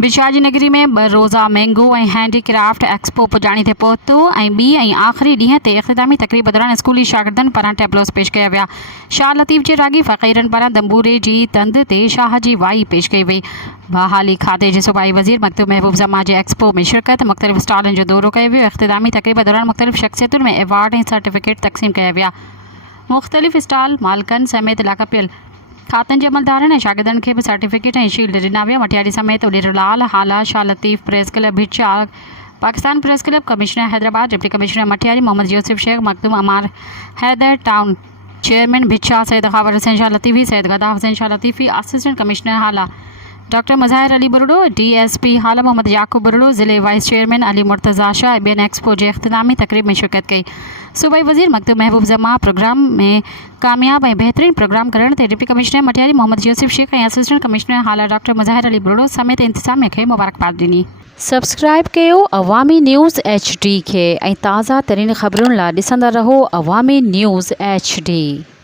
बिशाजी नगरी में 2 रोज़ा मैंगो ऐं हैंडीक्राफ्ट एक्सपो पुॼाणी ते पहुतो ऐं ॿी ऐं आख़िरी ॾींहं ते इख़्तितामी तक़रीब दौरान स्कूली शागिर्दनि पारां टेबलोस पेश कया विया। शाह लतीफ़ जे रागी फ़क़ीरनि पारां दंबूरे जी तंद ते शाह जी वाई पेश कई वई। बहाली खाते जे सूबाई वज़ीर मकतूम महबूब ज़मा जे एक्सपो में शिरकत, मुख़्तलिफ़ स्टॉलनि जो दौरो कयो वियो। इख़्तितामी तक़रीब दौरान मुख़्तलिफ़ शख़्सियतुनि में एवार्ड ऐं सर्टिफिकेट तक़सीम कया विया। मुख़्तलिफ़ स्टॉल मालिकनि समेत लाकपियल खातनि जे अमलदारनि ऐं शागिर्दनि खे बि सर्टिफिकेट ऐं शील्ड ॾिना विया। मटियारी समेत Uderolal Hala, Shah Latif press club Bhitshah, Pakistan press club commissioner Hyderabad, deputy commissioner Matiari Mohammad Yusuf Shaikh, Makhdoom Amar Haider, town chairman Bhitshah Syed Khawar Hussain Shah Latifi, Syed Gada Hussain Shah Latifi, assistant commissioner Hala doctor Muzahir Ali Burdo, DSP Hala Mohammad Yakoob Burdo, ज़िले वाइस चेयरमैन अली मुर्तज़ा शाह ॿियनि एक्सपो जे इख़्तितामी तक़रीब में शिरकत कई। सूबाई वज़ीर मकतूम महबूब ज़मा प्रोग्राम में कामयाब ऐं बहितरीन प्रोग्राम करण ते डिप्टी कमिश्नर मटियारी मोहम्मद यूसुफ शेख ऐं assistant commissioner Hala doctor Muzahir Ali बुरड़ो समेत इंतिज़ामिया खे मुबारकबाद ॾिनी। सब्सक्राइब कयो अवामी न्यूज़ HD खे ऐं ताज़ा तरीन ख़बरुनि लाइ ॾिसंदा रहो अवामी न्यूज़ HD।